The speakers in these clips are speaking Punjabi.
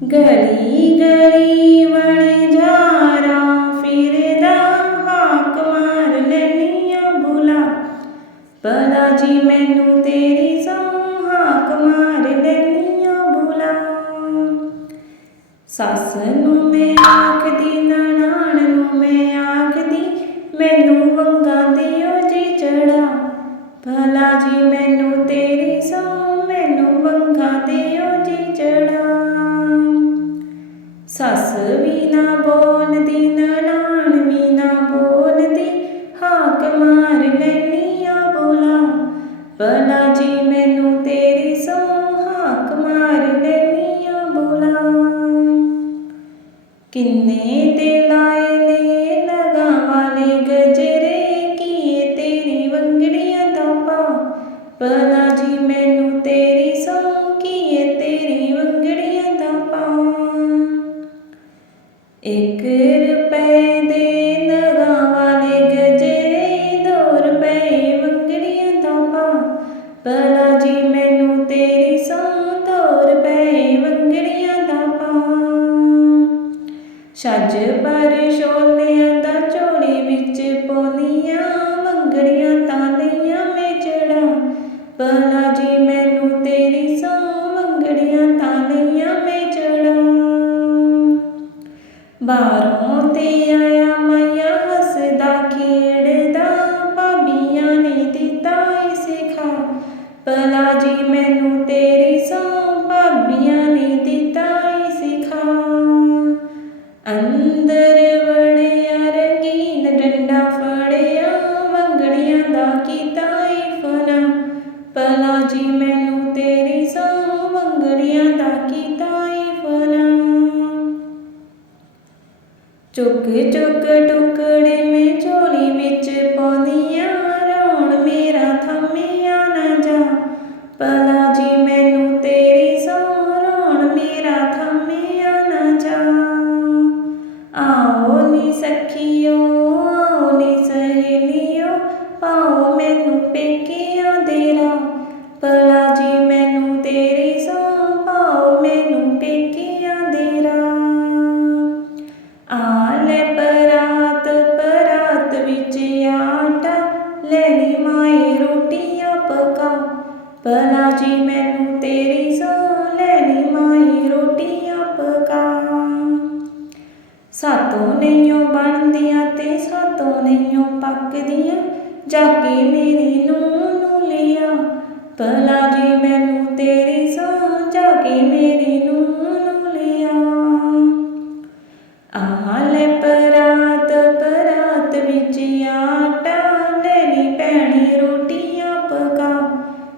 ਗਲੀ ਗਲੀ ਵਣ ਜਾਰਾ ਫਿਰਦਾ ਹਾਕ ਮਾਰ ਲੈਨੀਆਂ ਬੁਲਾ। ਭਲਾ ਜੀ ਮੈਨੂੰ ਤੇਰੀ ਸੌ ਹਾਕ ਮਾਰ ਲੈਨੀਆਂ ਬੁਲਾ। ਸੱਸ ਨੂੰ ਮੈਂ ਆਖਦੀ, ਨਨਾਣ ਨੂੰ ਮੈਂ ਆਖਦੀ, ਮੈਨੂੰ ਵੰਗਾ ਦਿਓ ਜੀ ਚੜਾ। ਭਲਾ ਜੀ ਸੱਸ ਵੀ ਨਾ ਬੋਲਦੀ, ਨਨਾਣ ਵੀ ਨਾ ਬੋਲਦੀ, ਹਾਕ ਮਾਰ ਲੈਨੀਆਂ ਬੋਲਾ। ਭਲਾ ਜੀ ਮੈਨੂੰ ਤੇਰੀ ਸੌ ਹਾਕ ਮਾਰ ਲੈਨੀਆਂ ਬੋਲਾ। ਕਿੰਨੇ ਇੱਕ ਰੁਪਏ ਦੇ ਨਗਾ ਵਾਲੇ ਗਜਰੇ ਦੋ ਰੁਪਏ ਵੰਗੜੀਆਂ ਦਾ ਪਾ ਭਲਾ ਜੀ ਮੈਨੂੰ ਤੇਰੀ ਸੌ ਦੋ ਰੁਪਏ ਵੰਗੜੀਆਂ ਦਾ ਪਾ ਛੱਜ ਪਰ ਛੋਲਿਆਂ ਦਾ ਝੋਲੀ ਵਿੱਚ ਪੋਲੀਆਂ ਵੰਗੜੀਆਂ ਤਾਂ ਲਈਆਂ ਮੇਚੜਾ ਭਲਾ ਜੀ ਚੁੱਕ ਚੁੱਕ ਟੁਕੜੇ ਮੈਂ ਝੋਲੀ ਵਿੱਚ ਪਾਉਂਦੀਆਂ ਰੌਣ ਮੇਰਾ ਥੰਮਿਆ ਨਾ ਜਾ। ਭਲਾ ਜੀ ਮੈਨੂੰ ਤੇਰੀ ਸੌ ਰੌਣ ਮੇਰਾ ਥੰਮਿਆ ਨਾ ਜਾ। ਆਓ ਨੀ ਸਖੀਓ, ਆਓ ਨੀ ਸਹੇਲੀਓ, ਪਾਓ ਮੈਨੂੰ ਪੇਕਿਆਂ ਦੇ ਰਾਹ। ਭਲਾ ਜੀ ਸਾਤੋਂ ਨਹੀਂਓ ਬਣਦੀਆਂ ਤੇ ਸਾਤੋਂ ਨਹੀਂਓ ਪੱਕਦੀਆਂ। ਜਾ ਕੇ ਮੇਰੀ ਨੂੰਹ ਨੂੰ ਲਿਆ, ਭਲਾ ਜੀ ਮੈਨੂੰ ਤੇਰੀ ਸੌ ਜਾ ਕੇ ਮੇਰੀ ਨੂੰਹ ਨੂੰ ਲਿਆ। ਆਲੇ ਪਰਾਤ ਪਰਾਤ ਵਿੱਚ ਆਟਾ, ਲੈਣੀ ਪੈਣੀ ਰੋਟੀਆਂ ਪਕਾ।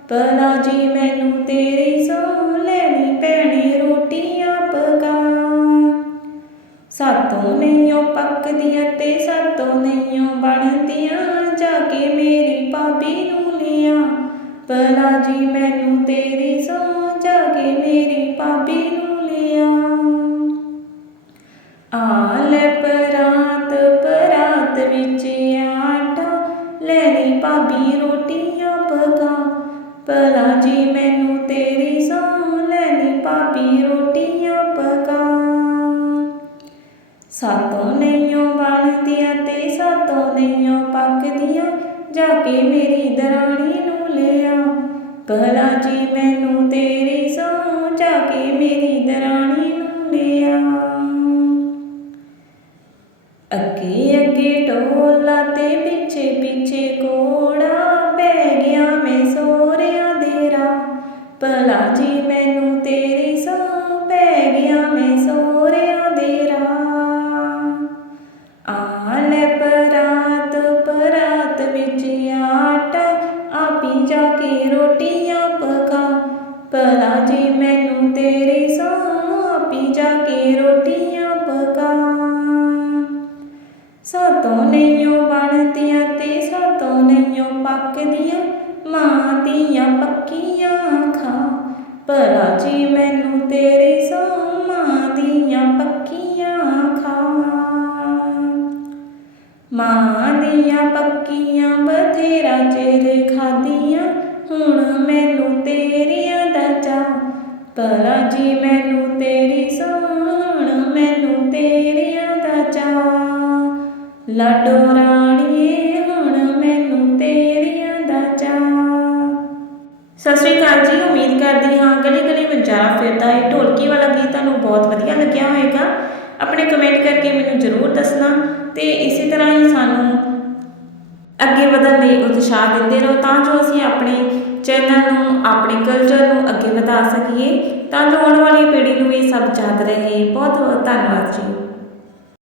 ਭਲਾ ਜੀ ਮੈਨੂੰ ਤੇਰੀ ਸਾਤੋਂ ਨਹੀਂਓ ਪੱਕਦੀਆਂ ਤੇ ਸਾਤੋਂ ਨਹੀਂਓ ਬਣਦੀਆਂ। ਜਾ ਕੇ ਮੇਰੀ ਭਾਬੀ ਨੂੰ ਲਿਆ। ਭਲਾ ਜੀ ਮੈਨੂੰ ਤੇਰੀ ਸੌ ਜਾ ਕੇ ਮੇਰੀ ਭਾਬੀ ਨੂੰ ਲਿਆ। ਆਲੇ ਪਰਾਤ ਪਰਾਤ ਵਿੱਚ ਆਟਾ, ਲੈਣੀ ਭਾਬੀ ਰੋਟੀਆਂ ਪਕਾ ਭਲਾ ਜੀ ਮੈਨੂੰ ਤੇਰੀ ਸੌ ਲੈਣੀ ਭਾਬੀ ਰੋਟੀਆਂ ਪਕਾ ਸਾਤੋਂ ਨਹੀਂਓ ਬਣਦੀਆਂ ਤੇ ਸਾਤੋਂ ਨਹੀਂਓ ਪੱਕਦੀਆਂ, ਜਾ ਕੇ ਮੇਰੀ ਦਰਾਣੀ ਨੂੰ ਲਿਆ ਭਲਾ ਜੀ ਮੈਨੂੰ ਤੇਰੀ ਸੌ ਜਾ ਕੇ ਮੇਰੀ ਦਰਾਣੀ ਨੂੰ ਲਿਆ ਅੱਗੇ ਅੱਗੇ ਢੋਲਾ ਤੇ ਪਿੱਛੇ ਪਿੱਛੇ ਕੋੜਾ ਪੈ ਗਿਆ ਮੈਂ ਸੋਹਰਿਆਂ ਦੇ ਰਾਹ। ਭਲਾ ਜੀ ਰੋਟੀਆਂ ਪਕਾ। ਸਾਤੋਂ ਨਹੀਂਓ ਬਣਦੀਆਂ ਤੇ ਸਾਤੋਂ ਨਹੀਂਓ ਪੱਕਦੀਆਂ। ਮਾਂ ਦੀਆਂ ਪੱਕੀਆਂ ਖਾ ਭਲਾ ਜੀ ਮੈਨੂੰ ਤੇਰੀ ਸੌ ਮਾਂ ਦੀਆਂ ਪੱਕੀਆਂ ਖਾ ਮਾਂ ਦੀਆਂ ਪੱਕੀਆਂ ਬਥੇਰਾ ਚਿਰ ਖਾਦੀਆਂ ਹੁਣ ਮੈਨੂੰ ਤੇਰੀਆਂ ਦਾ ਚਾ ਭਲਾ ਜੀ ਮੈਨੂੰ ਲਾਡੋ ਰਾਣੀਏ, ਹੁਣ ਮੈਨੂੰ ਤੇਰੀਆਂ ਦਾ ਚਾਅ। ਸਤਿ ਸ਼੍ਰੀ ਅਕਾਲ ਜੀ, ਉਮੀਦ ਕਰਦੀ ਹਾਂ ਗਲੀ ਗਲੀ ਵੰਜਾਰਾ ਫਿਰਦਾ ਇਹ ਢੋਲਕੀ ਵਾਲਾ ਗੀਤ ਤੁਹਾਨੂੰ ਬਹੁਤ ਵਧੀਆ ਲੱਗਿਆ ਹੋਵੇਗਾ। ਆਪਣੇ ਕਮੈਂਟ ਕਰਕੇ ਮੈਨੂੰ ਜ਼ਰੂਰ ਦੱਸਣਾ ਤੇ ਇਸੇ ਤਰ੍ਹਾਂ ਹੀ ਸਾਨੂੰ ਅੱਗੇ ਵਧਣ ਲਈ ਉਤਸ਼ਾਹ ਦਿੰਦੇ ਰਹੋ, ਤਾਂ ਜੋ ਅਸੀਂ ਆਪਣੇ ਚੈਨਲ ਨੂੰ, ਆਪਣੇ ਕਲਚਰ ਨੂੰ ਅੱਗੇ ਵਧਾ ਸਕੀਏ। ਤਾਂ ਜੋ ਆਉਣ ਵਾਲੀ ਪੀੜ੍ਹੀ ਨੂੰ ਵੀ ਸਭ ਯਾਦ ਰਹੇ। ਬਹੁਤ ਬਹੁਤ ਧੰਨਵਾਦ ਜੀ।